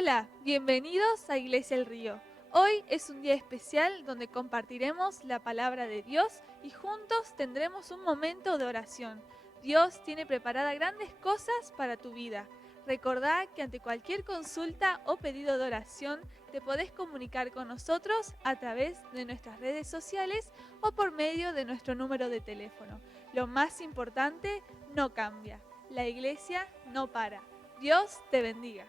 Hola, bienvenidos a Iglesia El Río. Hoy es un día especial donde compartiremos la palabra de Dios y juntos tendremos un momento de oración. Dios tiene preparadas grandes cosas para tu vida. Recordá que ante cualquier consulta o pedido de oración te podés comunicar con nosotros a través de nuestras redes sociales o por medio de nuestro número de teléfono. Lo más importante, no cambia. La iglesia no para. Dios te bendiga.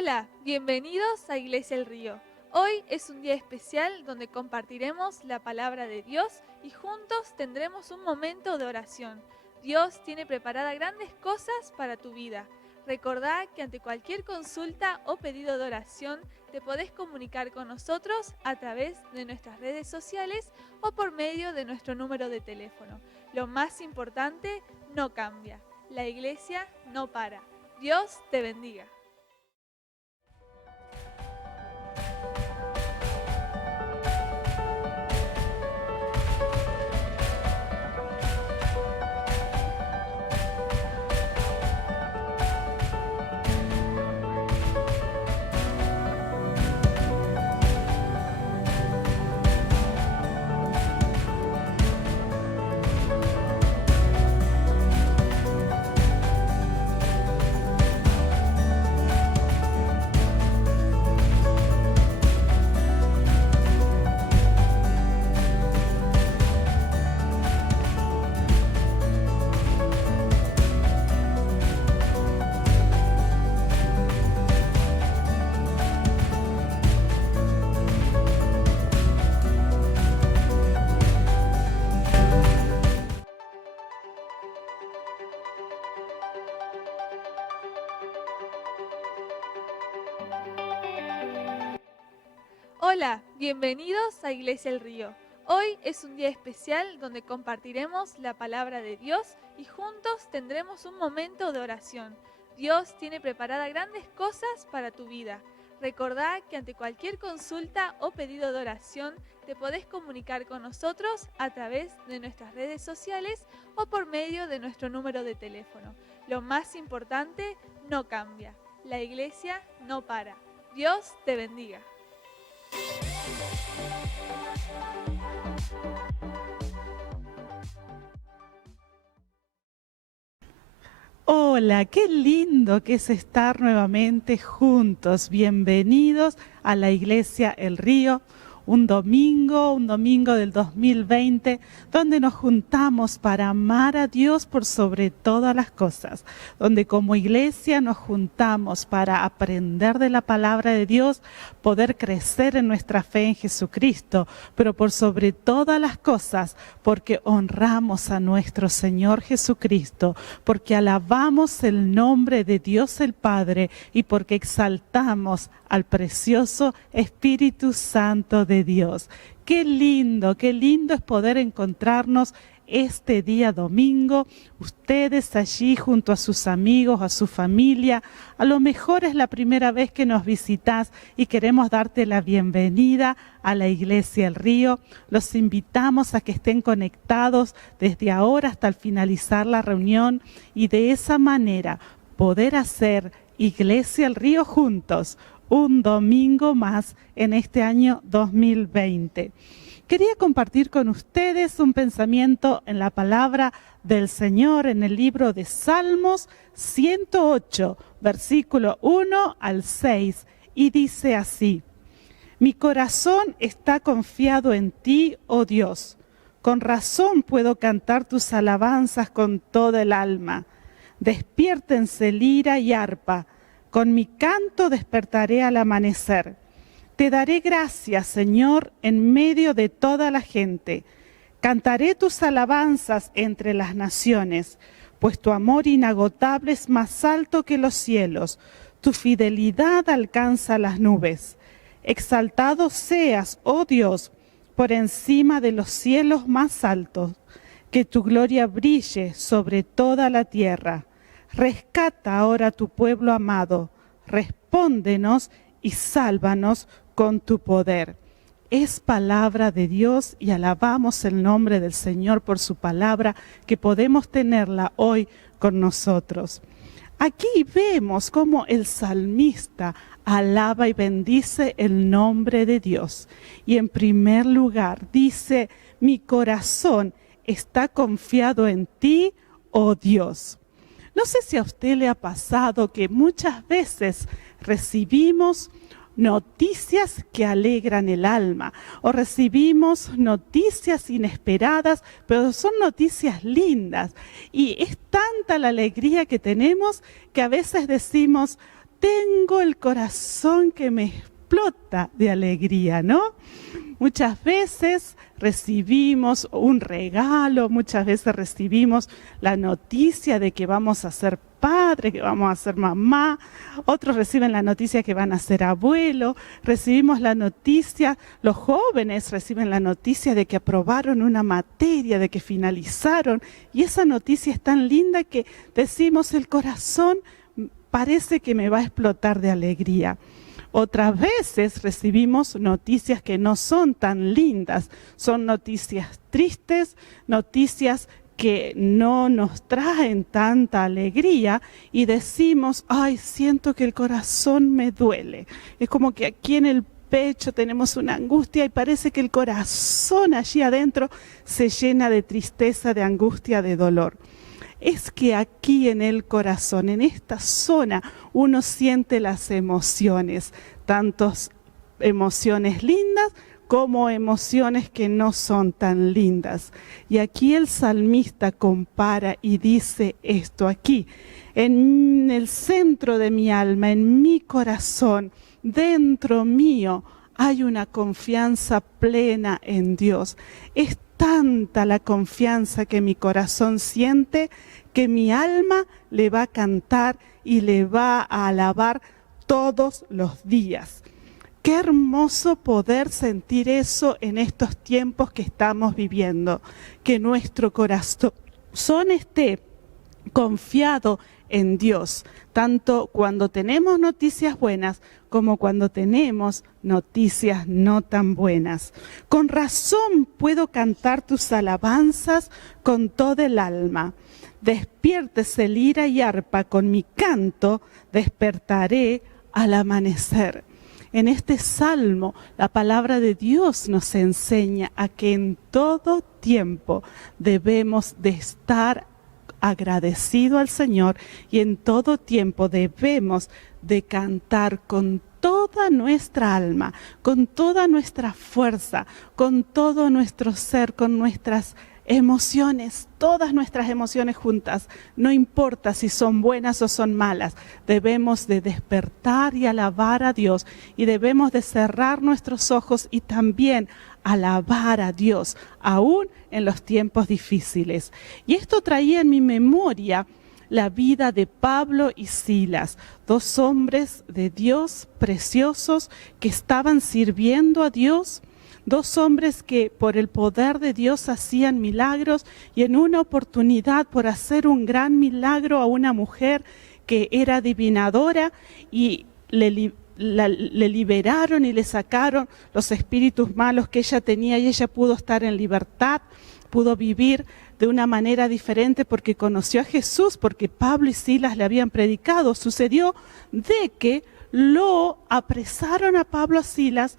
Hola, bienvenidos a Iglesia El Río. Hoy es un día especial donde compartiremos la palabra de Dios y juntos tendremos un momento de oración. Dios tiene preparadas grandes cosas para tu vida. Recordá que ante cualquier consulta o pedido de oración te podés comunicar con nosotros a través de nuestras redes sociales o por medio de nuestro número de teléfono. Lo más importante, no cambia. La iglesia no para. Dios te bendiga. Hola, bienvenidos a Iglesia El Río. Hoy es un día especial donde compartiremos la palabra de Dios y juntos tendremos un momento de oración. Dios tiene preparadas grandes cosas para tu vida. Recordá que ante cualquier consulta o pedido de oración te podés comunicar con nosotros a través de nuestras redes sociales o por medio de nuestro número de teléfono. Lo más importante, no cambia. La iglesia no para. Dios te bendiga. Hola, qué lindo que es estar nuevamente juntos. Bienvenidos a la Iglesia El Río, un domingo del 2020, donde nos juntamos para amar a Dios por sobre todas las cosas, donde como iglesia nos juntamos para aprender de la palabra de Dios, poder crecer en nuestra fe en Jesucristo, pero por sobre todas las cosas, porque honramos a nuestro Señor Jesucristo, porque alabamos el nombre de Dios el Padre y porque exaltamos al precioso Espíritu Santo de Dios. Qué lindo es poder encontrarnos este día domingo, ustedes allí junto a sus amigos, a su familia. A lo mejor es la primera vez que nos visitas y queremos darte la bienvenida a la Iglesia El Río. Los invitamos a que estén conectados desde ahora hasta el finalizar la reunión y de esa manera poder hacer Iglesia El Río juntos un domingo más en este año 2020. quería compartir con ustedes un pensamiento en la palabra del Señor en el libro de Salmos 108, versículo 1 al 6, y dice así: Mi corazón está confiado en ti, oh Dios. Con razón puedo cantar tus alabanzas con toda el alma. Despiértense lira y arpa, con mi canto despertaré al amanecer. Te daré gracias, Señor, en medio de toda la gente. Cantaré tus alabanzas entre las naciones, pues tu amor inagotable es más alto que los cielos, tu fidelidad alcanza las nubes. Exaltado seas, oh Dios, por encima de los cielos más altos, que tu gloria brille sobre toda la tierra. Rescata ahora a tu pueblo amado, respóndenos y sálvanos con tu poder. Es palabra de Dios y alabamos el nombre del Señor por su palabra, que podemos tenerla hoy con nosotros. Aquí vemos cómo el salmista alaba y bendice el nombre de Dios. Y en primer lugar dice: mi corazón está confiado en ti, oh Dios. No sé si a usted le ha pasado que muchas veces recibimos noticias que alegran el alma, o recibimos noticias inesperadas, pero son noticias lindas. Y es tanta la alegría que tenemos que a veces decimos: tengo el corazón que me explota de alegría, ¿no? Muchas veces recibimos un regalo, muchas veces recibimos la noticia de que vamos a ser padre, que vamos a ser mamá, otros reciben la noticia que van a ser abuelo, recibimos la noticia, los jóvenes reciben la noticia de que aprobaron una materia, de que finalizaron, y esa noticia es tan linda que decimos: el corazón parece que me va a explotar de alegría. Otras veces recibimos noticias que no son tan lindas, son noticias tristes, noticias que no nos traen tanta alegría y decimos: ay, siento que el corazón me duele. Es como que aquí en el pecho tenemos una angustia y parece que el corazón allí adentro se llena de tristeza, de angustia, de dolor. Es que aquí en el corazón, en esta zona, uno siente las emociones, tantas emociones lindas como emociones que no son tan lindas. Y aquí el salmista compara y dice esto aquí: en el centro de mi alma, en mi corazón, dentro mío, hay una confianza plena en Dios. Es tanta la confianza que mi corazón siente que mi alma le va a cantar y le va a alabar todos los días. Qué hermoso poder sentir eso en estos tiempos que estamos viviendo, que nuestro corazón esté confiado en Dios, tanto cuando tenemos noticias buenas como cuando tenemos noticias no tan buenas. Con razón puedo cantar tus alabanzas con todo el alma. Despiértese lira y arpa, con mi canto despertaré al amanecer. En este salmo, la palabra de Dios nos enseña a que en todo tiempo debemos de estar agradecido al Señor y en todo tiempo debemos de cantar con toda nuestra alma, con toda nuestra fuerza, con todo nuestro ser, con nuestras emociones, todas nuestras emociones juntas. No importa si son buenas o son malas, debemos de despertar y alabar a Dios, y debemos de cerrar nuestros ojos y también alabar a Dios, aún en los tiempos difíciles. Y esto traía en mi memoria la vida de Pablo y Silas, dos hombres de Dios preciosos que estaban sirviendo a Dios, dos hombres que por el poder de Dios hacían milagros, y en una oportunidad, por hacer un gran milagro a una mujer que era adivinadora, y le liberaron y le sacaron los espíritus malos que ella tenía, y ella pudo estar en libertad, pudo vivir de una manera diferente porque conoció a Jesús, porque Pablo y Silas le habían predicado. Sucedió de que lo apresaron a Pablo y Silas,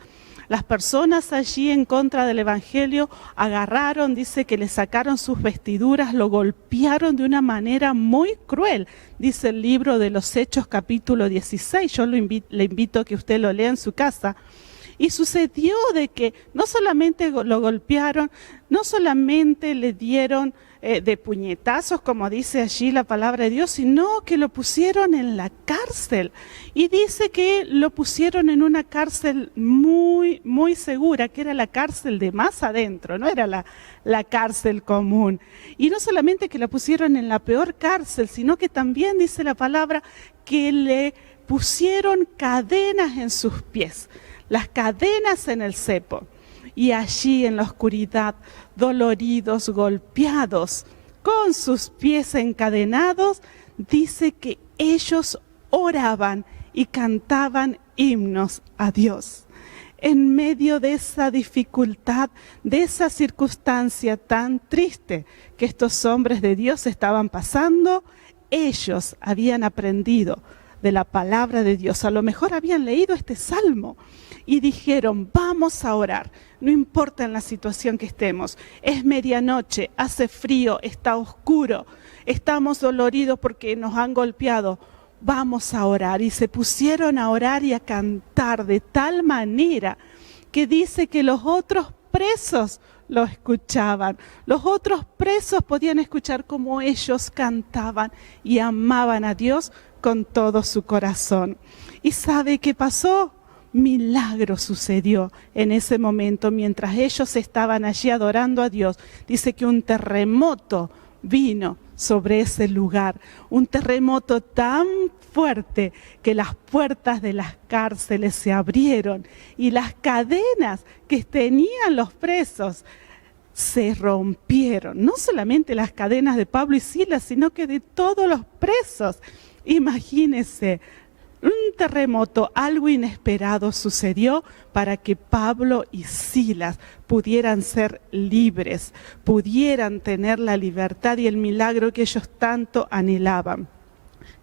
Las personas allí en contra del Evangelio agarraron, dice que le sacaron sus vestiduras, lo golpearon de una manera muy cruel. Dice el libro de los Hechos capítulo 16, yo le invito a que usted lo lea en su casa. Y sucedió de que no solamente lo golpearon, no solamente le dieron de puñetazos, como dice allí la palabra de Dios, sino que lo pusieron en la cárcel. Y dice que lo pusieron en una cárcel muy, muy segura, que era la cárcel de más adentro, no era la cárcel común. Y no solamente que la pusieron en la peor cárcel, sino que también dice la palabra que le pusieron cadenas en sus pies, las cadenas en el cepo. Y allí en la oscuridad, doloridos, golpeados, con sus pies encadenados, dice que ellos oraban y cantaban himnos a Dios. En medio de esa dificultad, de esa circunstancia tan triste que estos hombres de Dios estaban pasando, ellos habían aprendido de la palabra de Dios. A lo mejor habían leído este salmo y dijeron, vamos a orar. No importa en la situación que estemos, es medianoche, hace frío, está oscuro, estamos doloridos porque nos han golpeado, vamos a orar. Y se pusieron a orar y a cantar de tal manera que dice que los otros presos lo escuchaban. Los otros presos podían escuchar cómo ellos cantaban y amaban a Dios con todo su corazón. ¿Y sabe qué pasó? Milagro sucedió en ese momento mientras ellos estaban allí adorando a Dios. Dice que un terremoto vino sobre ese lugar, un terremoto tan fuerte que las puertas de las cárceles se abrieron y las cadenas que tenían los presos se rompieron. No solamente las cadenas de Pablo y Silas, sino que de todos los presos. Imagínense. Un terremoto, algo inesperado sucedió para que Pablo y Silas pudieran ser libres, pudieran tener la libertad y el milagro que ellos tanto anhelaban.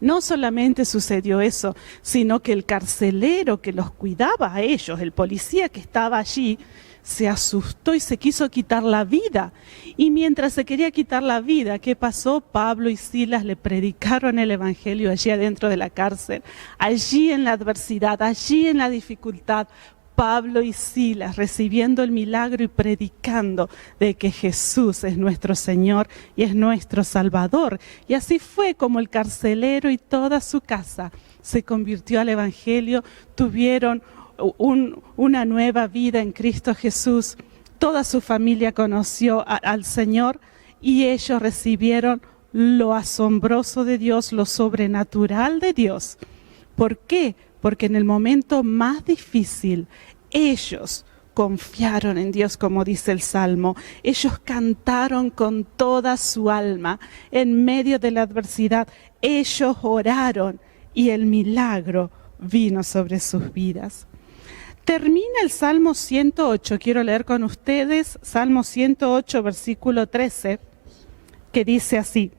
No solamente sucedió eso, sino que el carcelero que los cuidaba a ellos, el policía que estaba allí, se asustó y se quiso quitar la vida. Y mientras se quería quitar la vida, ¿qué pasó? Pablo y Silas le predicaron el evangelio allí adentro de la cárcel, allí en la adversidad, allí en la dificultad. Pablo y Silas recibiendo el milagro y predicando de que Jesús es nuestro Señor y es nuestro Salvador. Y así fue como el carcelero y toda su casa se convirtió al evangelio, tuvieron una nueva vida en Cristo Jesús. Toda su familia conoció al Señor y ellos recibieron lo asombroso de Dios, lo sobrenatural de Dios. ¿Por qué? Porque en el momento más difícil ellos confiaron en Dios, como dice el Salmo. Ellos cantaron con toda su alma en medio de la adversidad. Ellos oraron y el milagro vino sobre sus vidas. Termina el Salmo 108, quiero leer con ustedes, Salmo 108, versículo 13, que dice así: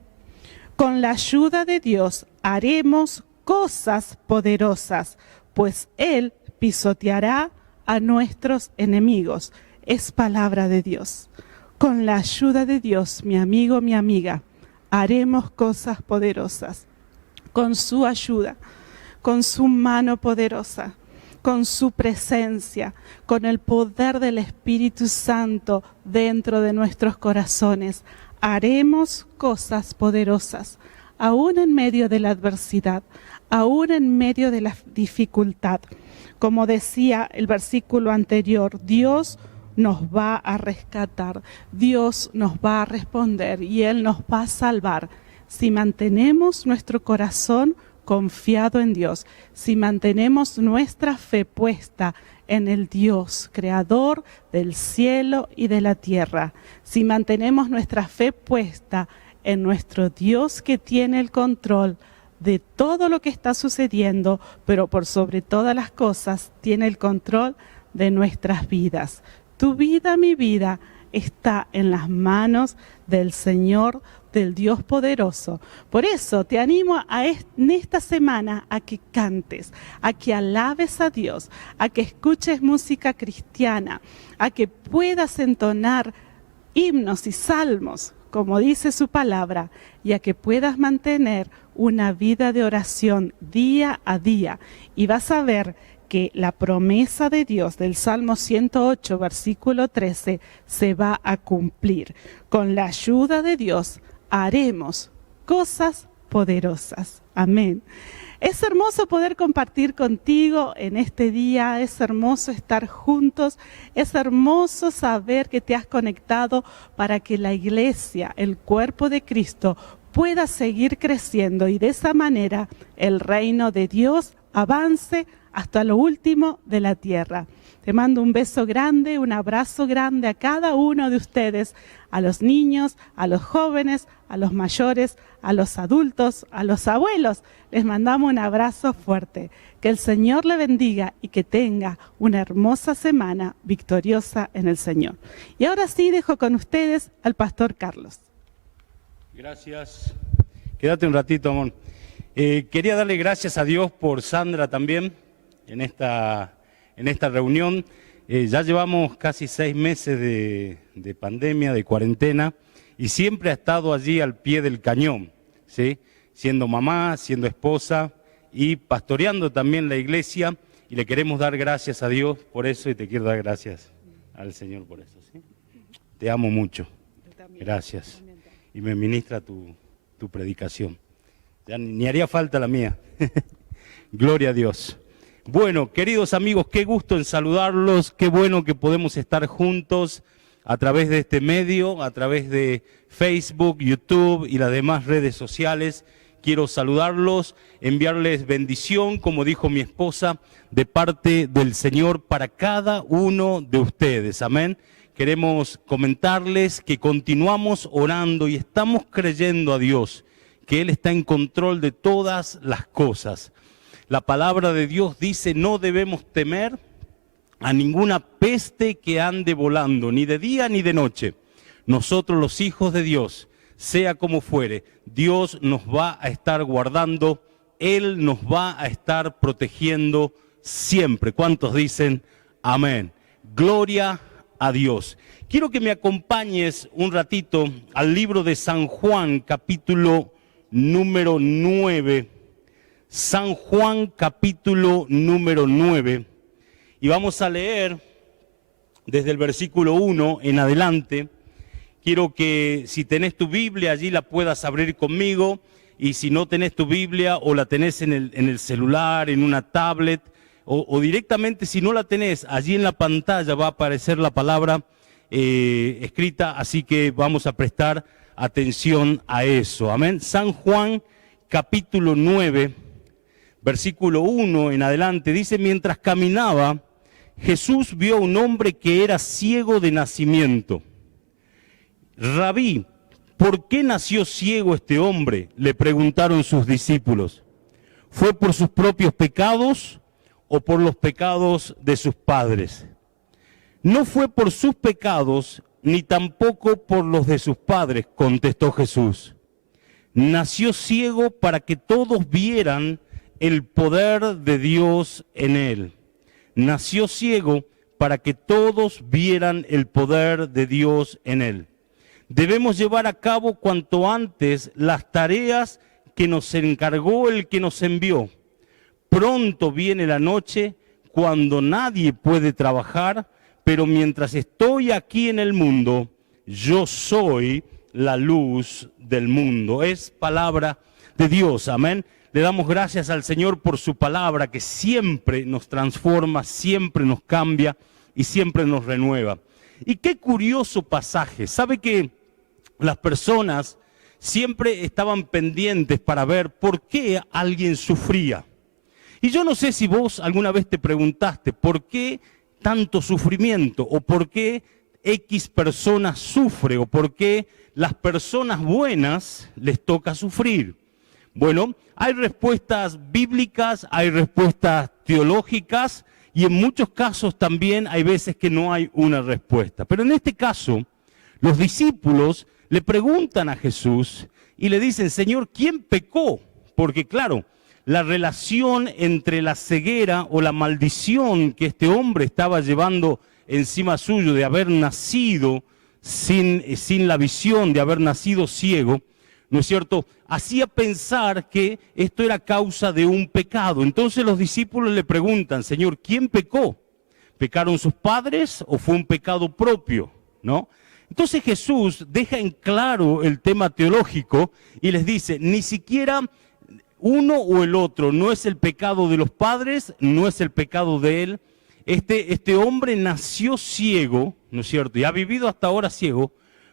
con la ayuda de Dios haremos cosas poderosas, pues Él pisoteará a nuestros enemigos. Es palabra de Dios. Con la ayuda de Dios, mi amigo, mi amiga, haremos cosas poderosas. Con su ayuda, con su mano poderosa, con su presencia, con el poder del Espíritu Santo dentro de nuestros corazones, haremos cosas poderosas, aún en medio de la adversidad, aún en medio de la dificultad. Como decía el versículo anterior, Dios nos va a rescatar, Dios nos va a responder y Él nos va a salvar si mantenemos nuestro corazón confiado en Dios, si mantenemos nuestra fe puesta en el Dios, creador del cielo y de la tierra, si mantenemos nuestra fe puesta en nuestro Dios que tiene el control de todo lo que está sucediendo, pero por sobre todas las cosas tiene el control de nuestras vidas. Tu vida, mi vida, está en las manos del Señor del Dios poderoso. Por eso te animo en esta semana a que cantes, a que alabes a Dios, a que escuches música cristiana, a que puedas entonar himnos y salmos, como dice su palabra, y a que puedas mantener una vida de oración día a día. Y vas a ver que la promesa de Dios del Salmo 108, versículo 13, se va a cumplir. Con la ayuda de Dios haremos cosas poderosas. Amén. Es hermoso poder compartir contigo en este día, es hermoso estar juntos, es hermoso saber que te has conectado para que la iglesia, el cuerpo de Cristo, pueda seguir creciendo y de esa manera el reino de Dios avance hasta lo último de la tierra. Te mando un beso grande, un abrazo grande a cada uno de ustedes, a los niños, a los jóvenes, a los mayores, a los adultos, a los abuelos. Les mandamos un abrazo fuerte. Que el Señor le bendiga y que tenga una hermosa semana victoriosa en el Señor. Y ahora sí dejo con ustedes al pastor Carlos. Gracias. Quédate un ratito, amor. Quería darle gracias a Dios por Sandra también en esta reunión. Ya llevamos casi 6 meses de pandemia, de cuarentena, y siempre ha estado allí al pie del cañón, ¿sí? Siendo mamá, siendo esposa y pastoreando también la iglesia, y le queremos dar gracias a Dios por eso y te quiero dar gracias al Señor por eso, ¿sí? Te amo mucho. Gracias. Y me ministra tu predicación. Ya ni haría falta la mía. Gloria a Dios. Bueno, queridos amigos, qué gusto en saludarlos, qué bueno que podemos estar juntos a través de este medio, a través de Facebook, YouTube y las demás redes sociales. Quiero saludarlos, enviarles bendición, como dijo mi esposa, de parte del Señor para cada uno de ustedes. Amén. Queremos comentarles que continuamos orando y estamos creyendo a Dios, que Él está en control de todas las cosas. La palabra de Dios dice, no debemos temer a ninguna peste que ande volando, ni de día ni de noche. Nosotros los hijos de Dios, sea como fuere, Dios nos va a estar guardando, Él nos va a estar protegiendo siempre. ¿Cuántos dicen amén? Gloria a Dios. Quiero que me acompañes un ratito al libro de San Juan, capítulo número 9. San Juan, capítulo número 9. Y vamos a leer desde el versículo 1 en adelante. Quiero que si tenés tu Biblia allí la puedas abrir conmigo, y si no tenés tu Biblia o la tenés en el celular, en una tablet, o directamente si no la tenés, allí en la pantalla va a aparecer la palabra escrita, así que vamos a prestar atención a eso. Amén. San Juan, capítulo 9, versículo 1 en adelante, dice, mientras caminaba, Jesús vio a un hombre que era ciego de nacimiento. Rabí, ¿por qué nació ciego este hombre?, le preguntaron sus discípulos. ¿Fue por sus propios pecados o por los pecados de sus padres? No fue por sus pecados, ni tampoco por los de sus padres, contestó Jesús. Nació ciego para que todos vieran el poder de Dios en él. Nació ciego para que todos vieran el poder de Dios en él. Debemos llevar a cabo cuanto antes las tareas que nos encargó el que nos envió. Pronto viene la noche cuando nadie puede trabajar, pero mientras estoy aquí en el mundo, yo soy la luz del mundo. Es palabra de Dios, amén. Le damos gracias al Señor por su palabra que siempre nos transforma, siempre nos cambia y siempre nos renueva. Y qué curioso pasaje. ¿Sabe que las personas siempre estaban pendientes para ver por qué alguien sufría? Y yo no sé si vos alguna vez te preguntaste por qué tanto sufrimiento, o por qué X personas sufre, o por qué las personas buenas les toca sufrir. Bueno, hay respuestas bíblicas, hay respuestas teológicas, y en muchos casos también hay veces que no hay una respuesta. Pero en este caso, los discípulos le preguntan a Jesús y le dicen, Señor, ¿quién pecó? Porque claro, la relación entre la ceguera o la maldición que este hombre estaba llevando encima suyo de haber nacido sin la visión, de haber nacido ciego, ¿no es cierto?, hacía pensar que esto era causa de un pecado. Entonces los discípulos le preguntan, Señor, ¿quién pecó? ¿Pecaron sus padres o fue un pecado propio? ¿No? Entonces Jesús deja en claro el tema teológico y les dice, ni siquiera uno o el otro, no es el pecado de los padres, no es el pecado de él. Este hombre nació ciego, ¿no es cierto? Y ha vivido hasta ahora ciego,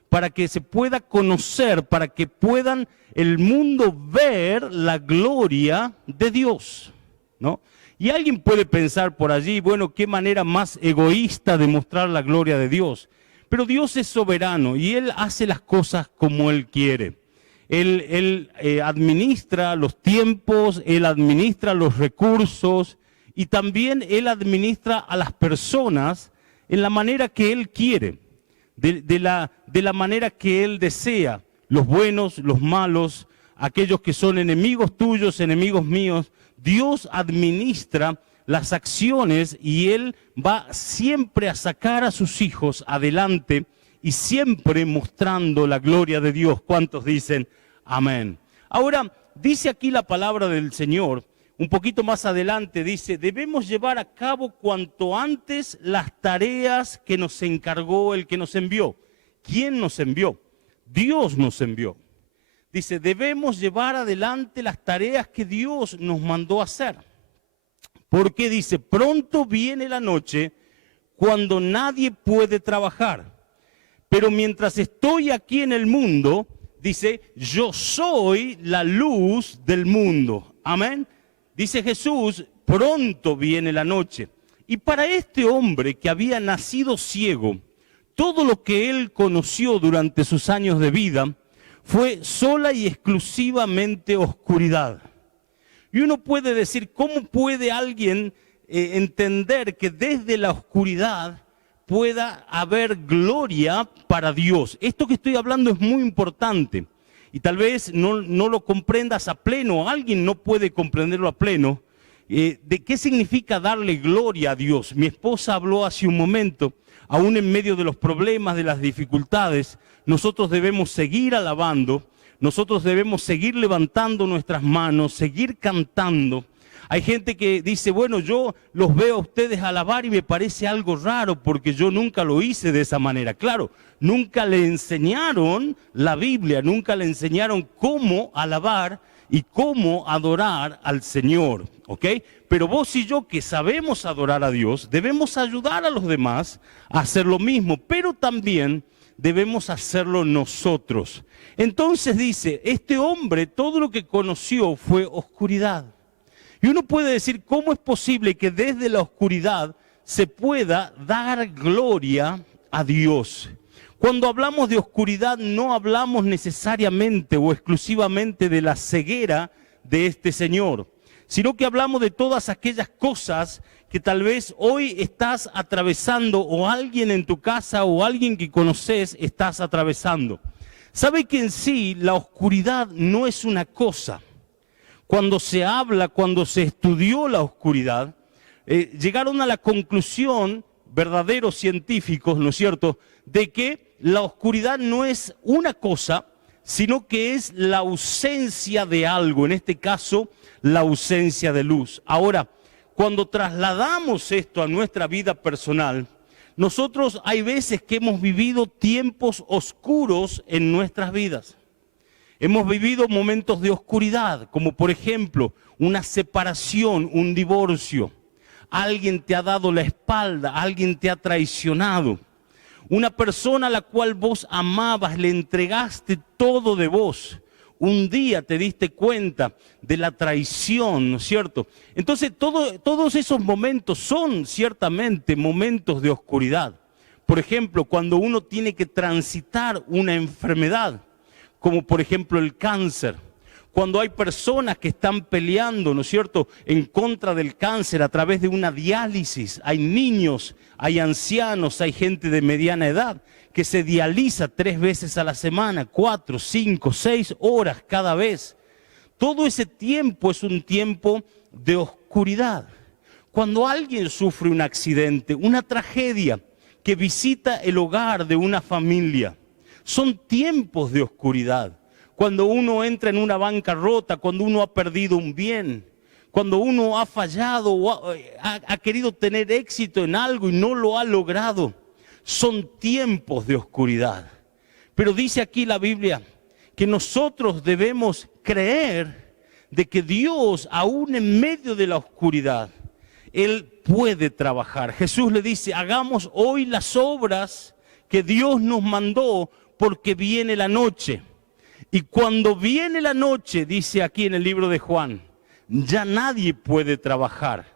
para que se pueda conocer, para que puedan el mundo ver la gloria de Dios, ¿no? Y alguien puede pensar por allí, bueno, qué manera más egoísta de mostrar la gloria de Dios. Pero Dios es soberano y Él hace las cosas como Él quiere. Él administra los tiempos, Él administra los recursos y también Él administra a las personas en la manera que Él quiere, de la manera que Él desea, los buenos, los malos, aquellos que son enemigos tuyos, enemigos míos. Dios administra las acciones y Él va siempre a sacar a sus hijos adelante y siempre mostrando la gloria de Dios. ¿Cuántos dicen amén? Ahora, dice aquí la palabra del Señor, un poquito más adelante dice, debemos llevar a cabo cuanto antes las tareas que nos encargó el que nos envió. ¿Quién nos envió? Dios nos envió. Dice, debemos llevar adelante las tareas que Dios nos mandó hacer. Porque dice, pronto viene la noche cuando nadie puede trabajar. Pero mientras estoy aquí en el mundo, dice, yo soy la luz del mundo. Amén. Dice Jesús, pronto viene la noche. Y para este hombre que había nacido ciego, todo lo que él conoció durante sus años de vida fue sola y exclusivamente oscuridad. Y uno puede decir, ¿cómo puede alguien entender que desde la oscuridad pueda haber gloria para Dios? Esto que estoy hablando es muy importante. Y tal vez no lo comprendas a pleno, alguien no puede comprenderlo a pleno, de qué significa darle gloria a Dios. Mi esposa habló hace un momento, aún en medio de los problemas, de las dificultades, nosotros debemos seguir alabando, nosotros debemos seguir levantando nuestras manos, seguir cantando. Hay gente que dice, bueno, yo los veo a ustedes alabar y me parece algo raro porque yo nunca lo hice de esa manera. Claro, nunca le enseñaron la Biblia, nunca le enseñaron cómo alabar y cómo adorar al Señor, ¿ok? Pero vos y yo que sabemos adorar a Dios, debemos ayudar a los demás a hacer lo mismo, pero también debemos hacerlo nosotros. Entonces dice, este hombre todo lo que conoció fue oscuridad. Y uno puede decir, ¿cómo es posible que desde la oscuridad se pueda dar gloria a Dios? Cuando hablamos de oscuridad no hablamos necesariamente o exclusivamente de la ceguera de este señor, sino que hablamos de todas aquellas cosas que tal vez hoy estás atravesando o alguien en tu casa o alguien que conoces estás atravesando. ¿Sabe que en sí la oscuridad no es una cosa? Cuando se habla, cuando se estudió la oscuridad, llegaron a la conclusión, verdaderos científicos, ¿no es cierto?, de que la oscuridad no es una cosa, sino que es la ausencia de algo, en este caso, la ausencia de luz. Ahora, cuando trasladamos esto a nuestra vida personal, nosotros hay veces que hemos vivido tiempos oscuros en nuestras vidas. Hemos vivido momentos de oscuridad, como por ejemplo, una separación, un divorcio. Alguien te ha dado la espalda, alguien te ha traicionado. Una persona a la cual vos amabas, le entregaste todo de vos. Un día te diste cuenta de la traición, ¿no es cierto? Entonces todos esos momentos son ciertamente momentos de oscuridad. Por ejemplo, cuando uno tiene que transitar una enfermedad, como por ejemplo el cáncer. Cuando hay personas que están peleando, ¿no es cierto?, en contra del cáncer a través de una diálisis. Hay niños, hay ancianos, hay gente de mediana edad que se dializa 3 veces a la semana, 4, 5, 6 horas cada vez. Todo ese tiempo es un tiempo de oscuridad. Cuando alguien sufre un accidente, una tragedia, que visita el hogar de una familia, son tiempos de oscuridad. Cuando uno entra en una bancarrota, cuando uno ha perdido un bien, cuando uno ha fallado o ha querido tener éxito en algo y no lo ha logrado, son tiempos de oscuridad. Pero dice aquí la Biblia que nosotros debemos creer de que Dios, aún en medio de la oscuridad, Él puede trabajar. Jesús le dice, hagamos hoy las obras que Dios nos mandó porque viene la noche. Y cuando viene la noche, dice aquí en el libro de Juan, ya nadie puede trabajar.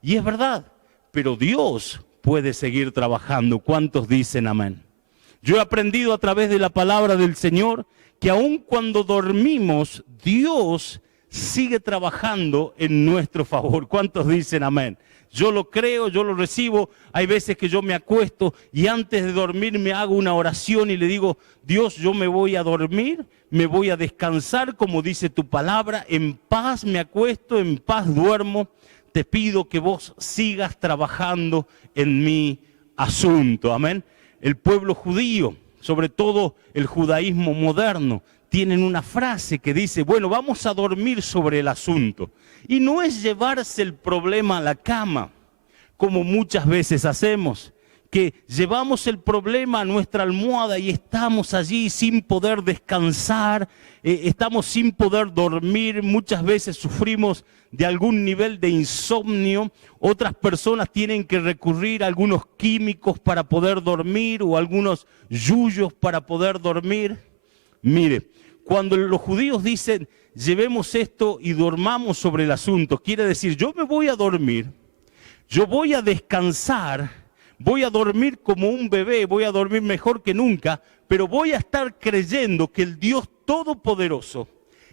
Y es verdad, pero Dios puede seguir trabajando. ¿Cuántos dicen amén? Yo he aprendido a través de la palabra del Señor que aun cuando dormimos, Dios sigue trabajando en nuestro favor. ¿Cuántos dicen amén? Yo lo creo, yo lo recibo. Hay veces que yo me acuesto y antes de dormir me hago una oración y le digo, Dios, yo me voy a dormir, me voy a descansar, como dice tu palabra, en paz me acuesto, en paz duermo. Te pido que vos sigas trabajando en mi asunto. Amén. El pueblo judío, sobre todo el judaísmo moderno, tienen una frase que dice, bueno, vamos a dormir sobre el asunto. Y no es llevarse el problema a la cama, como muchas veces hacemos, que llevamos el problema a nuestra almohada y estamos allí sin poder descansar, estamos sin poder dormir, muchas veces sufrimos de algún nivel de insomnio, otras personas tienen que recurrir a algunos químicos para poder dormir o algunos yuyos para poder dormir. Mire, cuando los judíos dicen, llevemos esto y dormamos sobre el asunto, quiere decir, yo me voy a dormir, yo voy a descansar, voy a dormir como un bebé, voy a dormir mejor que nunca, pero voy a estar creyendo que el Dios Todopoderoso,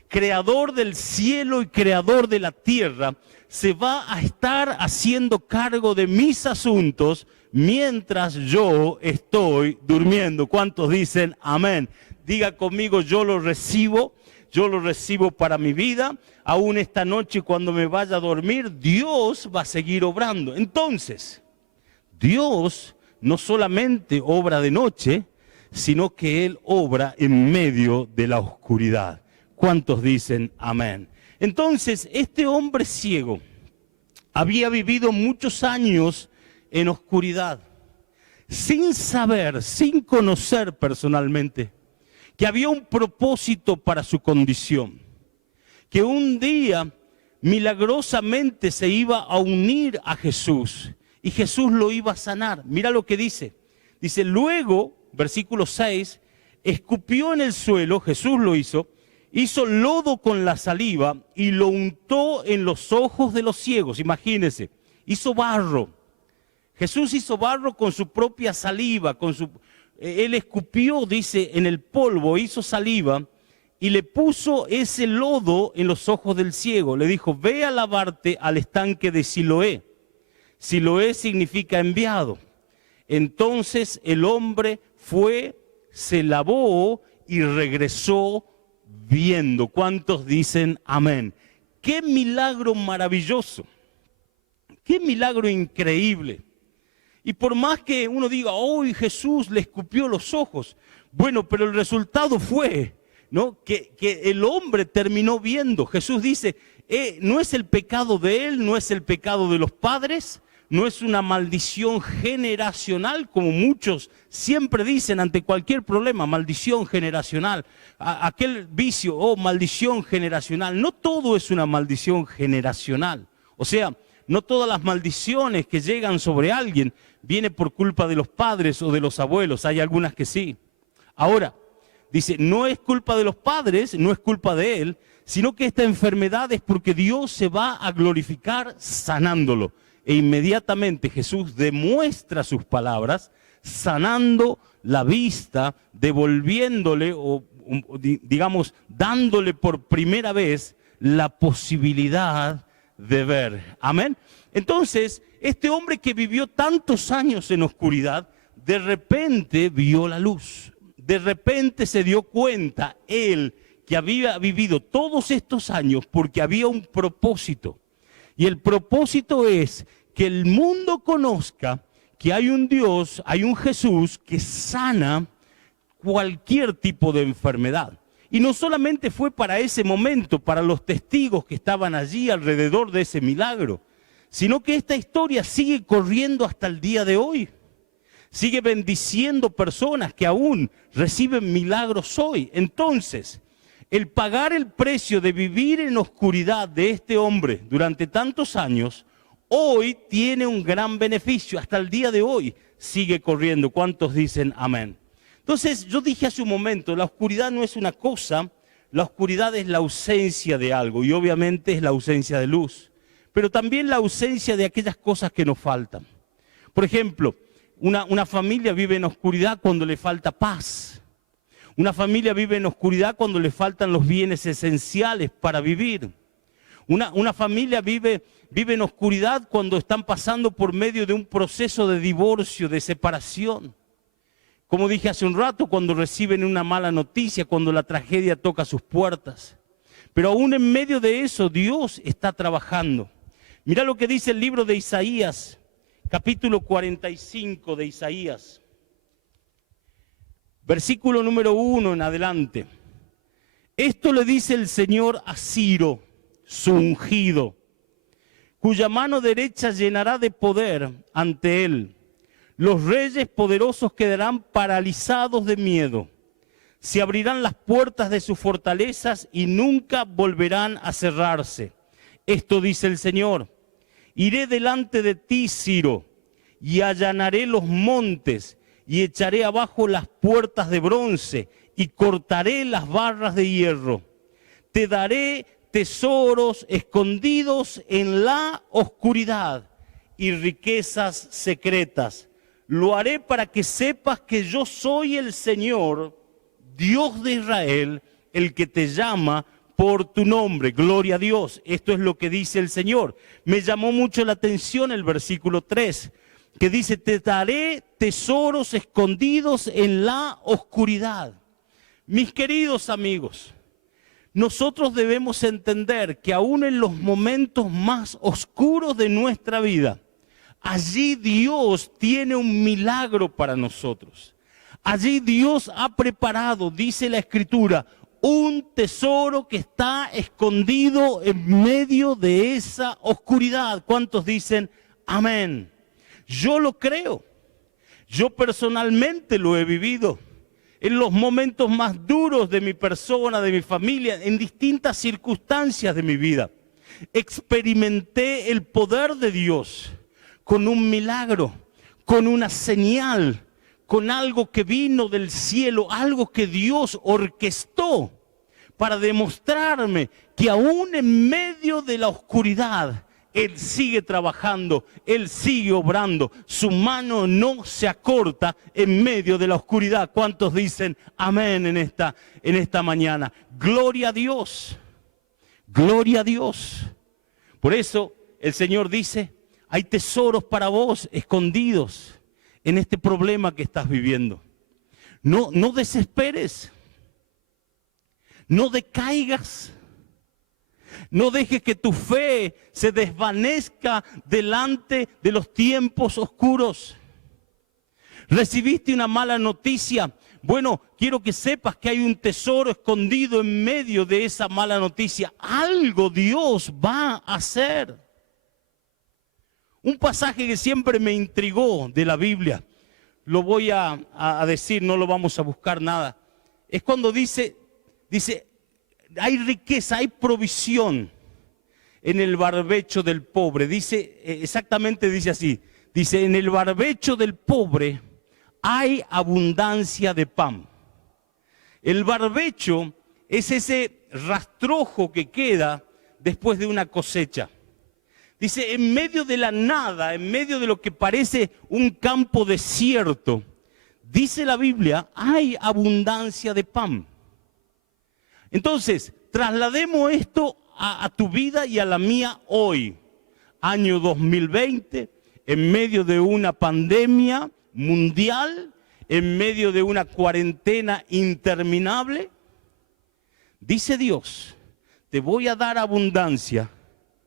creador del cielo y creador de la tierra, se va a estar haciendo cargo de mis asuntos mientras yo estoy durmiendo. ¿Cuántos dicen amén? Diga conmigo, yo lo recibo para mi vida. Aún esta noche cuando me vaya a dormir, Dios va a seguir obrando. Entonces, Dios no solamente obra de noche, sino que Él obra en medio de la oscuridad. ¿Cuántos dicen amén? Entonces, este hombre ciego había vivido muchos años en oscuridad, sin saber, sin conocer personalmente, que había un propósito para su condición, que un día milagrosamente se iba a unir a Jesús y Jesús lo iba a sanar. Mira lo que dice. Dice, luego, versículo 6, escupió en el suelo, Jesús lo hizo lodo con la saliva y lo untó en los ojos de los ciegos. Imagínense, hizo barro. Jesús hizo barro con su propia saliva, Él escupió, dice, en el polvo, hizo saliva y le puso ese lodo en los ojos del ciego. Le dijo, ve a lavarte al estanque de Siloé. Siloé significa enviado. Entonces el hombre fue, se lavó y regresó viendo. ¿Cuántos dicen amén? ¡Qué milagro maravilloso! ¡Qué milagro increíble! Y por más que uno diga, hoy Jesús le escupió los ojos, bueno, pero el resultado fue, ¿no?, que el hombre terminó viendo. Jesús dice, no es el pecado de él, no es el pecado de los padres, no es una maldición generacional, como muchos siempre dicen ante cualquier problema, maldición generacional, aquel vicio, maldición generacional. No todo es una maldición generacional, o sea, no todas las maldiciones que llegan sobre alguien vienen por culpa de los padres o de los abuelos, hay algunas que sí. Ahora, dice, no es culpa de los padres, no es culpa de él, sino que esta enfermedad es porque Dios se va a glorificar sanándolo. E inmediatamente Jesús demuestra sus palabras, sanando la vista, devolviéndole o digamos, dándole por primera vez la posibilidad de ver. Amén. Entonces, este hombre que vivió tantos años en oscuridad, de repente vio la luz. De repente se dio cuenta él que había vivido todos estos años porque había un propósito. Y el propósito es que el mundo conozca que hay un Dios, hay un Jesús que sana cualquier tipo de enfermedad. Y no solamente fue para ese momento, para los testigos que estaban allí alrededor de ese milagro, sino que esta historia sigue corriendo hasta el día de hoy. Sigue bendiciendo personas que aún reciben milagros hoy. Entonces, el pagar el precio de vivir en oscuridad de este hombre durante tantos años, hoy tiene un gran beneficio. Hasta el día de hoy sigue corriendo. ¿Cuántos dicen amén? Entonces, yo dije hace un momento, la oscuridad no es una cosa, la oscuridad es la ausencia de algo y obviamente es la ausencia de luz, pero también la ausencia de aquellas cosas que nos faltan. Por ejemplo, una familia vive en oscuridad cuando le falta paz. Una familia vive en oscuridad cuando le faltan los bienes esenciales para vivir. Una familia vive en oscuridad cuando están pasando por medio de un proceso de divorcio, de separación. Como dije hace un rato, cuando reciben una mala noticia, cuando la tragedia toca sus puertas. Pero aún en medio de eso, Dios está trabajando. Mira lo que dice el libro de Isaías, capítulo 45 de Isaías. Versículo número 1 en adelante. Esto le dice el Señor a Ciro, su ungido, cuya mano derecha llenará de poder ante él. Los reyes poderosos quedarán paralizados de miedo. Se abrirán las puertas de sus fortalezas y nunca volverán a cerrarse. Esto dice el Señor. Iré delante de ti, Ciro, y allanaré los montes, y echaré abajo las puertas de bronce, y cortaré las barras de hierro. Te daré tesoros escondidos en la oscuridad y riquezas secretas. Lo haré para que sepas que yo soy el Señor, Dios de Israel, el que te llama por tu nombre. Gloria a Dios. Esto es lo que dice el Señor. Me llamó mucho la atención el versículo 3, que dice, te daré tesoros escondidos en la oscuridad. Mis queridos amigos, nosotros debemos entender que aún en los momentos más oscuros de nuestra vida, allí Dios tiene un milagro para nosotros. Allí Dios ha preparado, dice la Escritura, un tesoro que está escondido en medio de esa oscuridad. ¿Cuántos dicen amén? Yo lo creo. Yo personalmente lo he vivido. En los momentos más duros de mi persona, de mi familia, en distintas circunstancias de mi vida, experimenté el poder de Dios con un milagro, con una señal, con algo que vino del cielo, algo que Dios orquestó para demostrarme que aún en medio de la oscuridad, Él sigue trabajando, Él sigue obrando, su mano no se acorta en medio de la oscuridad. ¿Cuántos dicen amén en esta mañana? Gloria a Dios, gloria a Dios. Por eso el Señor dice, hay tesoros para vos escondidos en este problema que estás viviendo. No desesperes, no decaigas. No dejes que tu fe se desvanezca delante de los tiempos oscuros. ¿Recibiste una mala noticia? Bueno, quiero que sepas que hay un tesoro escondido en medio de esa mala noticia. Algo Dios va a hacer. Un pasaje que siempre me intrigó de la Biblia, lo voy a decir, no lo vamos a buscar nada. Es cuando dice, hay riqueza, hay provisión en el barbecho del pobre. Dice, exactamente dice así, dice, en el barbecho del pobre hay abundancia de pan. El barbecho es ese rastrojo que queda después de una cosecha. Dice, en medio de la nada, en medio de lo que parece un campo desierto, dice la Biblia, hay abundancia de pan. Entonces, traslademos esto a tu vida y a la mía hoy, año 2020, en medio de una pandemia mundial, en medio de una cuarentena interminable. Dice Dios, te voy a dar abundancia.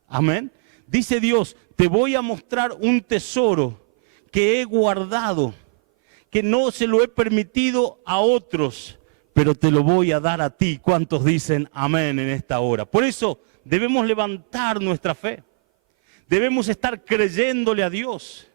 Amén. Dice Dios, te voy a mostrar un tesoro que he guardado, que no se lo he permitido a otros, pero te lo voy a dar a ti. ¿Cuántos dicen amén en esta hora? Por eso debemos levantar nuestra fe. Debemos estar creyéndole a Dios,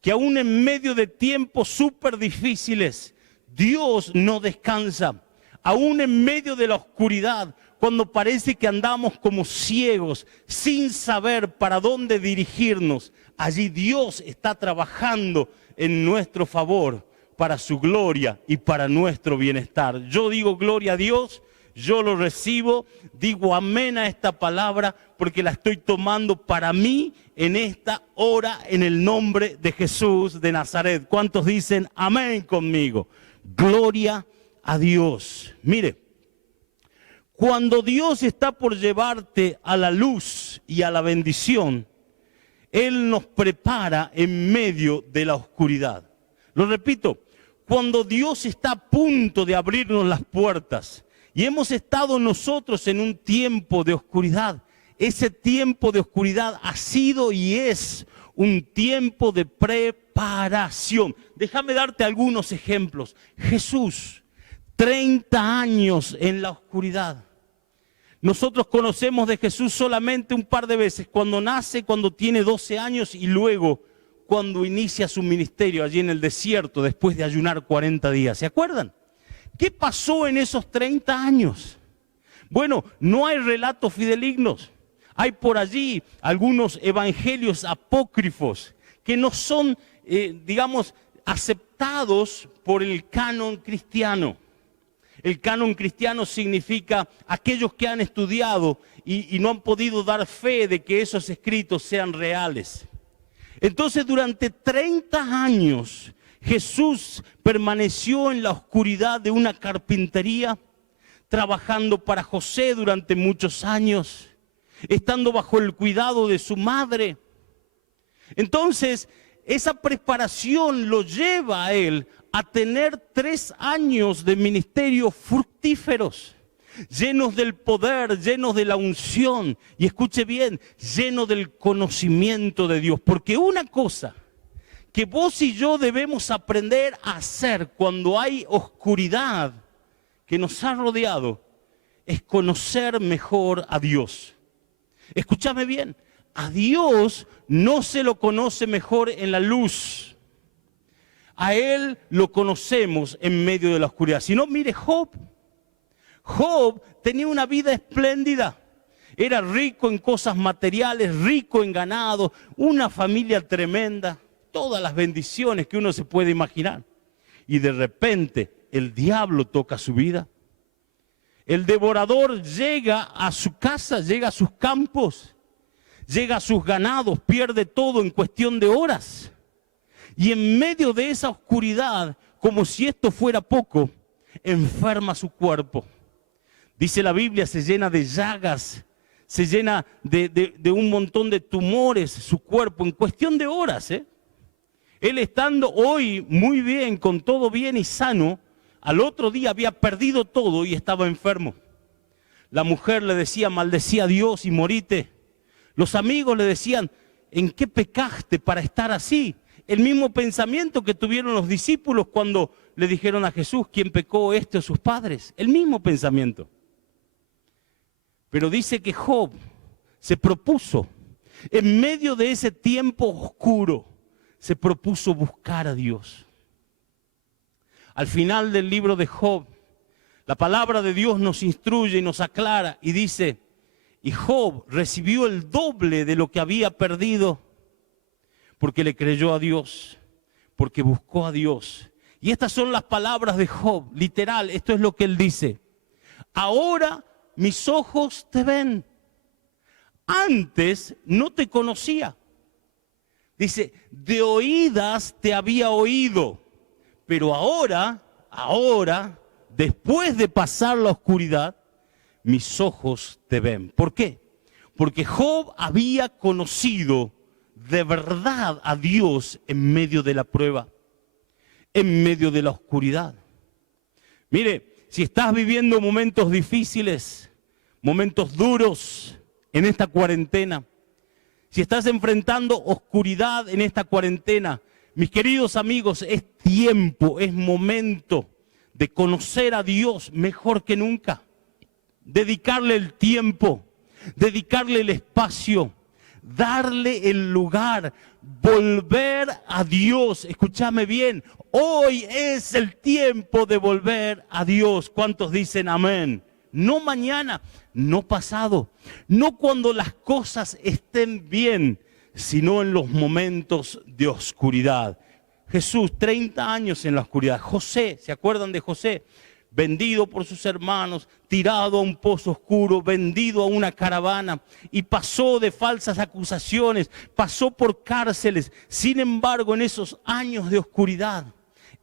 que aún en medio de tiempos súper difíciles, Dios no descansa. Aún en medio de la oscuridad, cuando parece que andamos como ciegos, sin saber para dónde dirigirnos, allí Dios está trabajando en nuestro favor, para su gloria y para nuestro bienestar. Yo digo gloria a Dios, yo lo recibo, digo amén a esta palabra, porque la estoy tomando para mí en esta hora, en el nombre de Jesús de Nazaret. ¿Cuántos dicen amén conmigo? Gloria a Dios. Mire, cuando Dios está por llevarte a la luz y a la bendición, Él nos prepara en medio de la oscuridad. Lo repito, cuando Dios está a punto de abrirnos las puertas y hemos estado nosotros en un tiempo de oscuridad, ese tiempo de oscuridad ha sido y es un tiempo de preparación. Déjame darte algunos ejemplos. Jesús, 30 años en la oscuridad. Nosotros conocemos de Jesús solamente un par de veces, cuando nace, cuando tiene 12 años y luego cuando inicia su ministerio allí en el desierto después de ayunar 40 días. ¿Se acuerdan? ¿Qué pasó en esos 30 años? Bueno, no hay relatos fidedignos. Hay por allí algunos evangelios apócrifos que no son, digamos, aceptados por el canon cristiano. El canon cristiano significa aquellos que han estudiado y no han podido dar fe de que esos escritos sean reales. Entonces, durante 30 años, Jesús permaneció en la oscuridad de una carpintería, trabajando para José durante muchos años, estando bajo el cuidado de su madre. Entonces, esa preparación lo lleva a él a tener 3 años de ministerio fructíferos, llenos del poder, llenos de la unción, y escuche bien, llenos del conocimiento de Dios. Porque una cosa que vos y yo debemos aprender a hacer cuando hay oscuridad que nos ha rodeado, es conocer mejor a Dios. Escúchame bien, a Dios no se lo conoce mejor en la luz. A Él lo conocemos en medio de la oscuridad. Si no, mire Job. Job tenía una vida espléndida. Era rico en cosas materiales, rico en ganado, una familia tremenda, todas las bendiciones que uno se puede imaginar. Y de repente el diablo toca su vida. El devorador llega a su casa, llega a sus campos, llega a sus ganados, pierde todo en cuestión de horas. Y en medio de esa oscuridad, como si esto fuera poco, enferma su cuerpo. Dice la Biblia, se llena de llagas, se llena de un montón de tumores su cuerpo en cuestión de horas. Él estando hoy muy bien, con todo bien y sano, al otro día había perdido todo y estaba enfermo. La mujer le decía, maldecía a Dios y morite. Los amigos le decían, ¿en qué pecaste para estar así? El mismo pensamiento que tuvieron los discípulos cuando le dijeron a Jesús, ¿quién pecó, este o sus padres? El mismo pensamiento. Pero dice que Job se propuso, en medio de ese tiempo oscuro, se propuso buscar a Dios. Al final del libro de Job, la palabra de Dios nos instruye y nos aclara y dice, y Job recibió el doble de lo que había perdido porque le creyó a Dios, porque buscó a Dios. Y estas son las palabras de Job, literal, esto es lo que él dice. Ahora mis ojos te ven, antes no te conocía. Dice, de oídas te había oído, pero ahora, después de pasar la oscuridad, mis ojos te ven. ¿Por qué? Porque Job había conocido de verdad a Dios en medio de la prueba. en medio de la oscuridad. Mire, si estás viviendo momentos difíciles, momentos duros en esta cuarentena, si estás enfrentando oscuridad en esta cuarentena, mis queridos amigos, es tiempo, es momento de conocer a Dios mejor que nunca. Dedicarle el tiempo, dedicarle el espacio, darle el lugar, volver a Dios. Escúchame bien, hoy es el tiempo de volver a Dios. ¿Cuántos dicen amén? No mañana, no pasado, no cuando las cosas estén bien, sino en los momentos de oscuridad. Jesús, 30 años en la oscuridad. José, ¿se acuerdan de José? Vendido por sus hermanos, tirado a un pozo oscuro, vendido a una caravana, y pasó de falsas acusaciones, pasó por cárceles. Sin embargo, en esos años de oscuridad,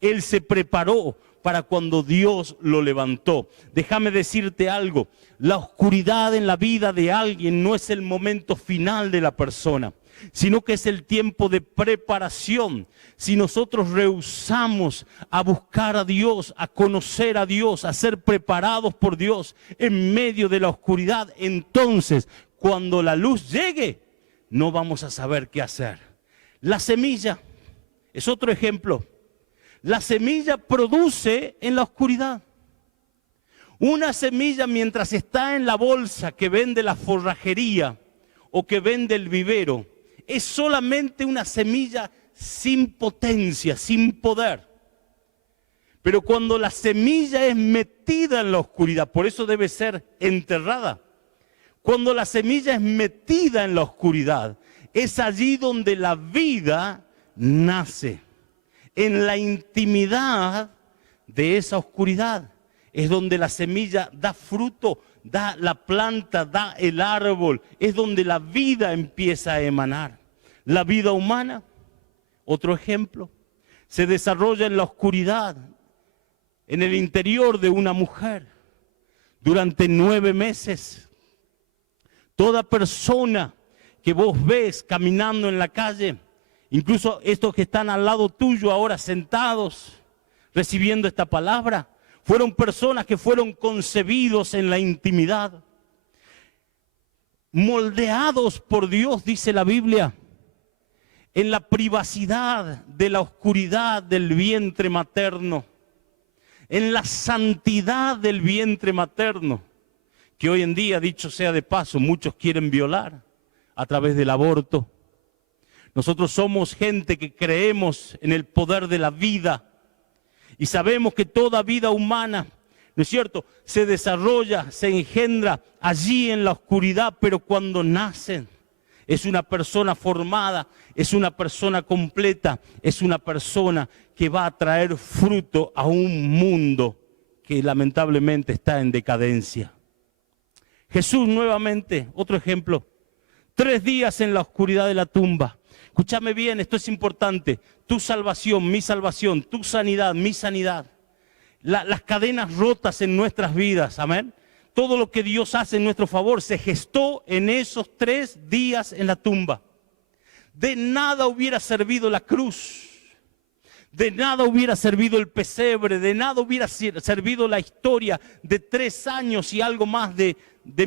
él se preparó para cuando Dios lo levantó. Déjame decirte algo, la oscuridad en la vida de alguien no es el momento final de la persona, sino que es el tiempo de preparación. Si nosotros rehusamos a buscar a Dios, a conocer a Dios, a ser preparados por Dios en medio de la oscuridad, entonces cuando la luz llegue, no vamos a saber qué hacer. La semilla es otro ejemplo. La semilla produce en la oscuridad. Una semilla, mientras está en la bolsa que vende la forrajería o que vende el vivero, es solamente una semilla sin potencia, sin poder. Pero cuando la semilla es metida en la oscuridad, por eso debe ser enterrada. Cuando la semilla es metida en la oscuridad, es allí donde la vida nace. En la intimidad de esa oscuridad es donde la semilla da fruto, da la planta, da el árbol, es donde la vida empieza a emanar. La vida humana, otro ejemplo, se desarrolla en la oscuridad, en el interior de una mujer, durante 9 meses. Toda persona que vos ves caminando en la calle, incluso estos que están al lado tuyo ahora sentados, recibiendo esta palabra, fueron personas que fueron concebidos en la intimidad, moldeados por Dios, dice la Biblia, en la privacidad de la oscuridad del vientre materno, en la santidad del vientre materno, que hoy en día, dicho sea de paso, muchos quieren violar a través del aborto. Nosotros somos gente que creemos en el poder de la vida y sabemos que toda vida humana, ¿no es cierto?, se desarrolla, se engendra allí en la oscuridad, pero cuando nacen es una persona formada, es una persona completa, es una persona que va a traer fruto a un mundo que lamentablemente está en decadencia. Jesús nuevamente, otro ejemplo, 3 días en la oscuridad de la tumba. Escúchame bien, esto es importante. Tu salvación, mi salvación, tu sanidad, mi sanidad. Las cadenas rotas en nuestras vidas, amén. Todo lo que Dios hace en nuestro favor se gestó en esos 3 días en la tumba. De nada hubiera servido la cruz. De nada hubiera servido el pesebre. De nada hubiera servido la historia de 3 años y algo más de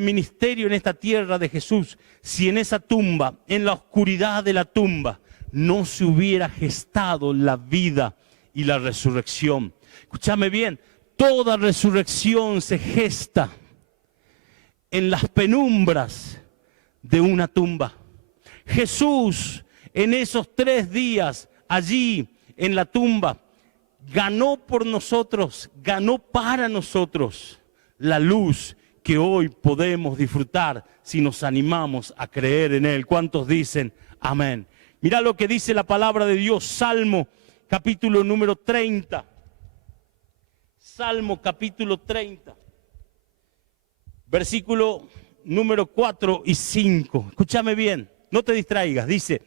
ministerio en esta tierra de Jesús, si en esa tumba, en la oscuridad de la tumba, no se hubiera gestado la vida y la resurrección. Escúchame bien, toda resurrección se gesta en las penumbras de una tumba. Jesús en esos 3 días allí en la tumba ganó por nosotros, ganó para nosotros la luz que hoy podemos disfrutar si nos animamos a creer en Él. ¿Cuántos dicen amén? Mira lo que dice la palabra de Dios, Salmo capítulo número 30. Salmo capítulo 30, versículo número 4 y 5. Escúchame bien, no te distraigas. Dice,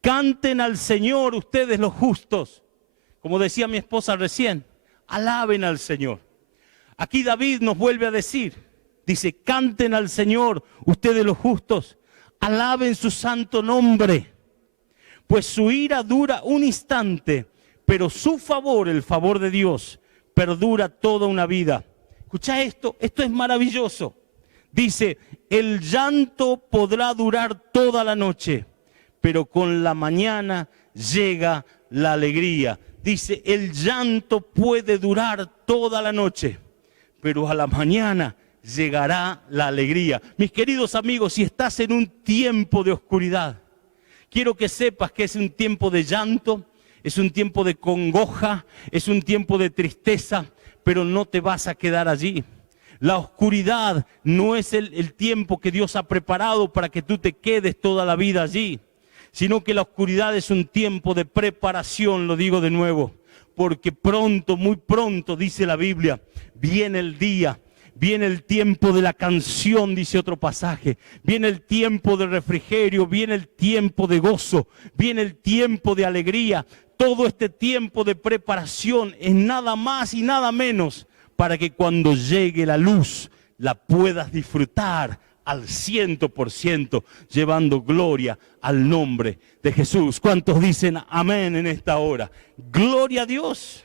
canten al Señor ustedes los justos. Como decía mi esposa recién, alaben al Señor. Aquí David nos vuelve a decir, dice, canten al Señor ustedes los justos, alaben su santo nombre, pues su ira dura un instante, pero su favor, el favor de Dios, perdura toda una vida. Escucha esto es maravilloso. Dice, el llanto podrá durar toda la noche, pero con la mañana llega la alegría. Dice, el llanto puede durar toda la noche, pero a la mañana llegará la alegría. Mis queridos amigos, si estás en un tiempo de oscuridad, quiero que sepas que es un tiempo de llanto, es un tiempo de congoja, es un tiempo de tristeza, pero no te vas a quedar allí. La oscuridad no es el tiempo que Dios ha preparado para que tú te quedes toda la vida allí, sino que la oscuridad es un tiempo de preparación, lo digo de nuevo, porque pronto, muy pronto, dice la Biblia, viene el día. Viene el tiempo de la canción, dice otro pasaje. Viene el tiempo de refrigerio, viene el tiempo de gozo, viene el tiempo de alegría. Todo este tiempo de preparación es nada más y nada menos para que cuando llegue la luz la puedas disfrutar al 100%, llevando gloria al nombre de Jesús. ¿Cuántos dicen amén en esta hora? Gloria a Dios,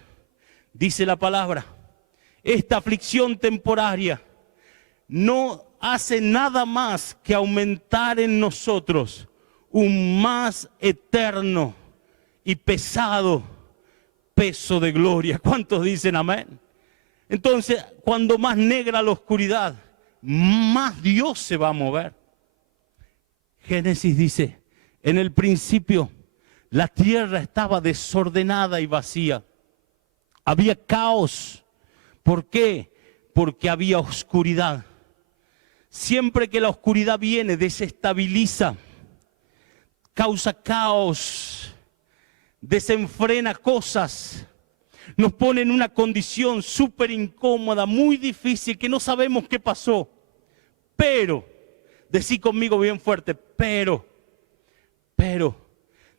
dice la palabra. Esta aflicción temporaria no hace nada más que aumentar en nosotros un más eterno y pesado peso de gloria. ¿Cuántos dicen amén? Entonces, cuando más negra la oscuridad, más Dios se va a mover. Génesis dice, en el principio la tierra estaba desordenada y vacía. Había caos. ¿Por qué? Porque había oscuridad. Siempre que la oscuridad viene, desestabiliza, causa caos, desenfrena cosas, nos pone en una condición súper incómoda, muy difícil, que no sabemos qué pasó. Pero, decí conmigo bien fuerte, pero,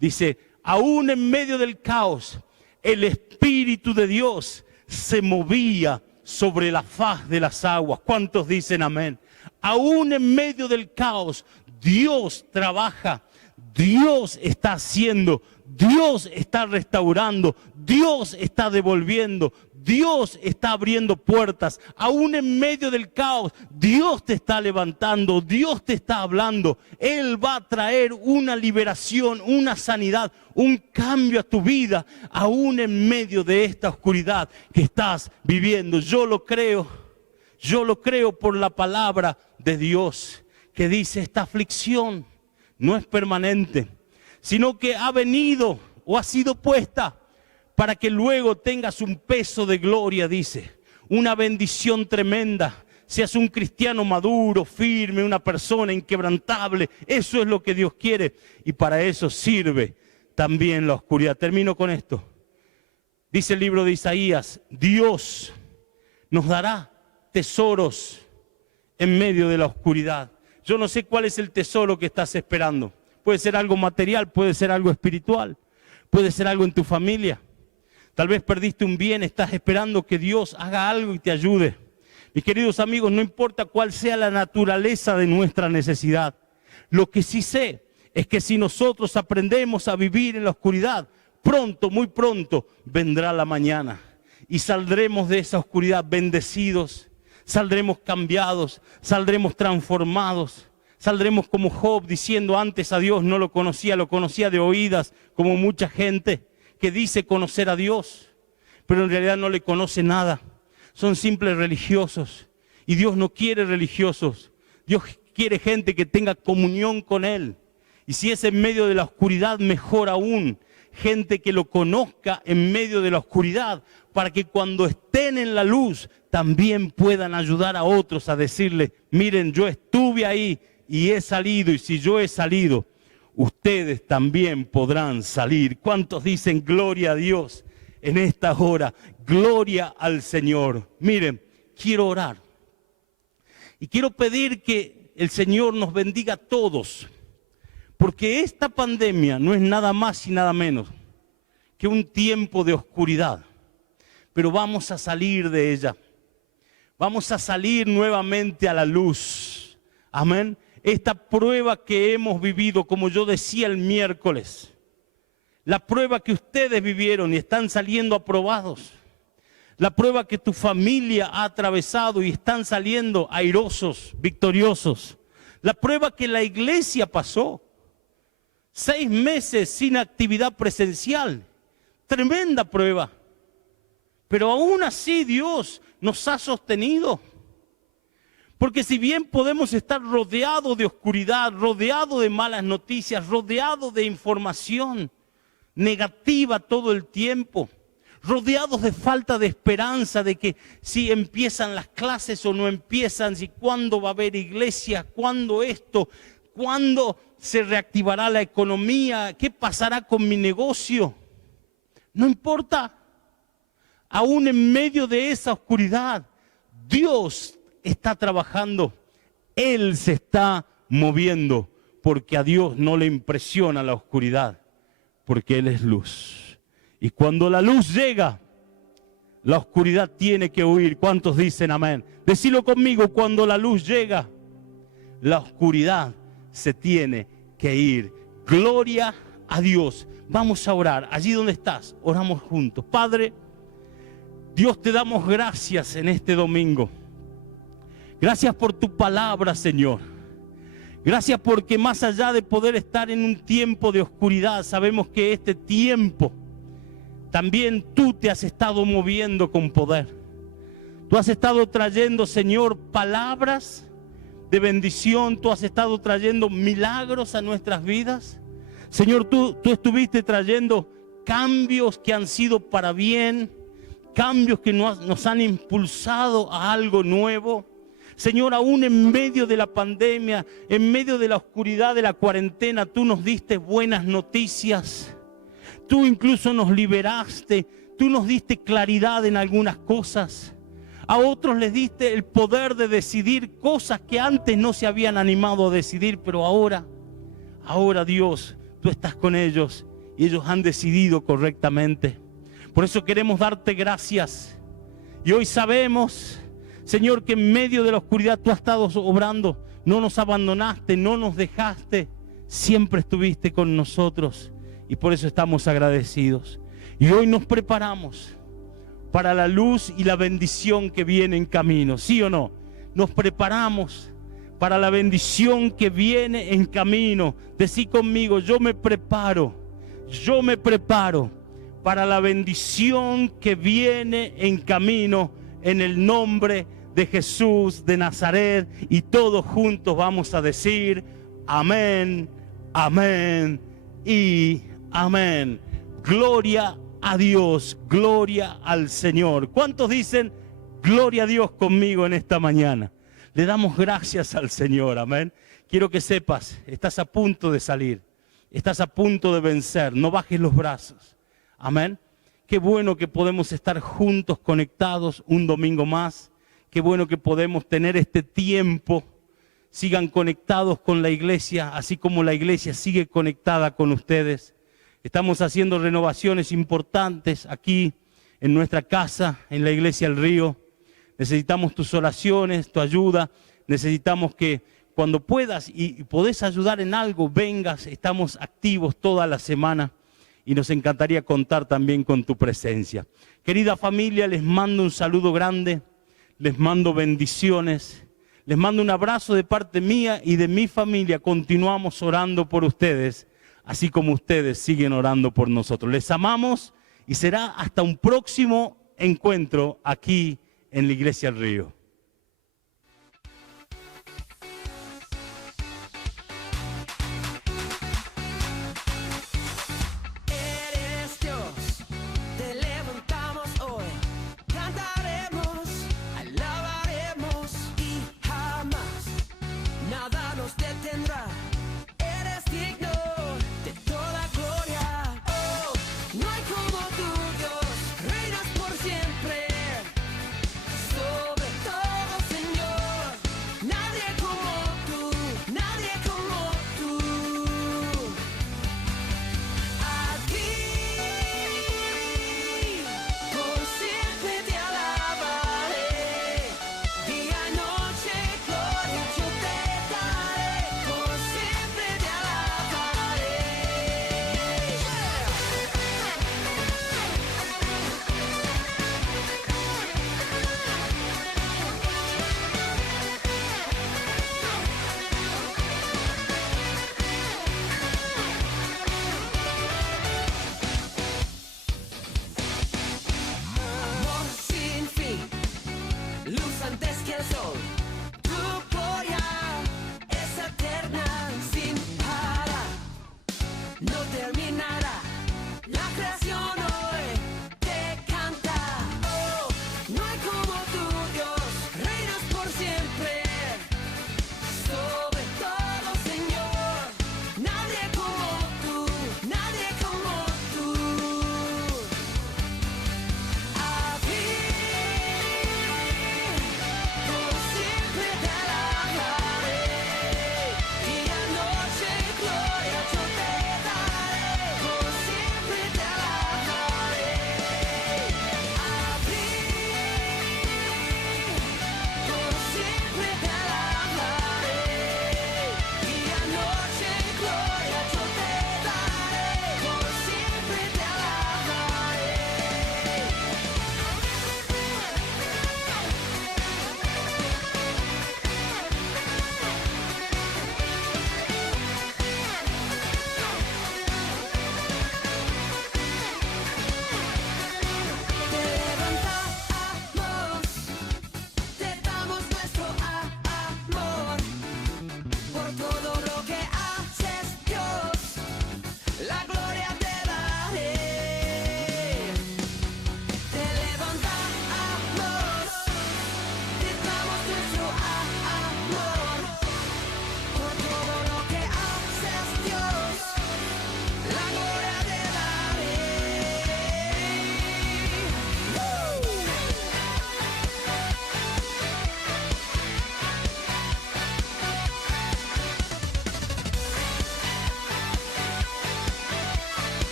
dice, aún en medio del caos, el Espíritu de Dios se movía sobre la faz de las aguas. ¿Cuántos dicen amén? Aún en medio del caos, Dios trabaja, Dios está haciendo, Dios está restaurando, Dios está devolviendo, Dios está abriendo puertas. Aún en medio del caos, Dios te está levantando, Dios te está hablando. Él va a traer una liberación, una sanidad, un cambio a tu vida, aún en medio de esta oscuridad que estás viviendo. Yo lo creo por la palabra de Dios, que dice, esta aflicción no es permanente, sino que ha venido o ha sido puesta para que luego tengas un peso de gloria, dice, una bendición tremenda. Seas un cristiano maduro, firme, una persona inquebrantable. Eso es lo que Dios quiere y para eso sirve también la oscuridad. Termino con esto. Dice el libro de Isaías, Dios nos dará tesoros en medio de la oscuridad. Yo no sé cuál es el tesoro que estás esperando. Puede ser algo material, puede ser algo espiritual, puede ser algo en tu familia. Tal vez perdiste un bien, estás esperando que Dios haga algo y te ayude. Mis queridos amigos, no importa cuál sea la naturaleza de nuestra necesidad. Lo que sí sé es que si nosotros aprendemos a vivir en la oscuridad, pronto, muy pronto, vendrá la mañana. Y saldremos de esa oscuridad bendecidos, saldremos cambiados, saldremos transformados. Saldremos como Job diciendo, antes a Dios no lo conocía de oídas, como mucha gente que dice conocer a Dios, pero en realidad no le conoce nada. Son simples religiosos y Dios no quiere religiosos. Dios quiere gente que tenga comunión con Él. Y si es en medio de la oscuridad, mejor aún, gente que lo conozca en medio de la oscuridad, para que cuando estén en la luz también puedan ayudar a otros a decirle, miren, yo estuve ahí y he salido, y si yo he salido, ustedes también podrán salir. ¿Cuántos dicen gloria a Dios en esta hora? Gloria al Señor. Miren, quiero orar y quiero pedir que el Señor nos bendiga a todos, porque esta pandemia no es nada más y nada menos que un tiempo de oscuridad, pero vamos a salir de ella. Vamos a salir nuevamente a la luz. Amén. Esta prueba que hemos vivido, como yo decía el miércoles, la prueba que ustedes vivieron y están saliendo aprobados, la prueba que tu familia ha atravesado y están saliendo airosos, victoriosos, la prueba que la iglesia pasó, 6 meses sin actividad presencial, tremenda prueba, pero aún así Dios nos ha sostenido. Porque si bien podemos estar rodeados de oscuridad, rodeados de malas noticias, rodeados de información negativa todo el tiempo, rodeados de falta de esperanza, de que si empiezan las clases o no empiezan, si cuándo va a haber iglesia, cuándo esto, cuándo se reactivará la economía, qué pasará con mi negocio, no importa. Aún en medio de esa oscuridad, Dios está trabajando, Él se está moviendo, porque a Dios no le impresiona la oscuridad, porque Él es luz. Y cuando la luz llega, la oscuridad tiene que huir. ¿Cuántos dicen amén? Decilo conmigo, cuando la luz llega, la oscuridad se tiene que ir. Gloria a Dios. Vamos a orar, allí donde estás, oramos juntos. Padre, Dios, te damos gracias en este domingo. Gracias por tu palabra, Señor. Gracias porque más allá de poder estar en un tiempo de oscuridad, sabemos que este tiempo también tú te has estado moviendo con poder. Tú has estado trayendo, Señor, palabras de bendición. Tú has estado trayendo milagros a nuestras vidas. Señor, tú estuviste trayendo cambios que han sido para bien, cambios que nos han impulsado a algo nuevo. Señor, aún en medio de la pandemia, en medio de la oscuridad de la cuarentena, tú nos diste buenas noticias. Tú incluso nos liberaste, tú nos diste claridad en algunas cosas. A otros les diste el poder de decidir cosas que antes no se habían animado a decidir, pero ahora Dios, tú estás con ellos y ellos han decidido correctamente. Por eso queremos darte gracias. Y hoy sabemos, Señor, que en medio de la oscuridad tú has estado obrando. No nos abandonaste, no nos dejaste. Siempre estuviste con nosotros. Y por eso estamos agradecidos. Y hoy nos preparamos para la luz y la bendición que viene en camino. ¿Sí o no? Nos preparamos para la bendición que viene en camino. Decí conmigo, yo me preparo para la bendición que viene en camino, en el nombre de Jesús de Nazaret. Y todos juntos vamos a decir amén, amén y amén. Gloria a Dios, gloria al Señor. ¿Cuántos dicen gloria a Dios conmigo en esta mañana? Le damos gracias al Señor, amén. Quiero que sepas, estás a punto de salir, estás a punto de vencer, no bajes los brazos, amén. Qué bueno que podemos estar juntos, conectados un domingo más. Qué bueno que podemos tener este tiempo. Sigan conectados con la iglesia, así como la iglesia sigue conectada con ustedes. Estamos haciendo renovaciones importantes aquí en nuestra casa, en la Iglesia El Río. Necesitamos tus oraciones, tu ayuda. Necesitamos que cuando puedas y podés ayudar en algo, vengas. Estamos activos toda la semana y nos encantaría contar también con tu presencia. Querida familia, les mando un saludo grande, les mando bendiciones, les mando un abrazo de parte mía y de mi familia. Continuamos orando por ustedes, así como ustedes siguen orando por nosotros. Les amamos y será hasta un próximo encuentro aquí en la Iglesia El Río. Eres Dios, te levantamos hoy, cantaremos, alabaremos y jamás nada nos detendrá.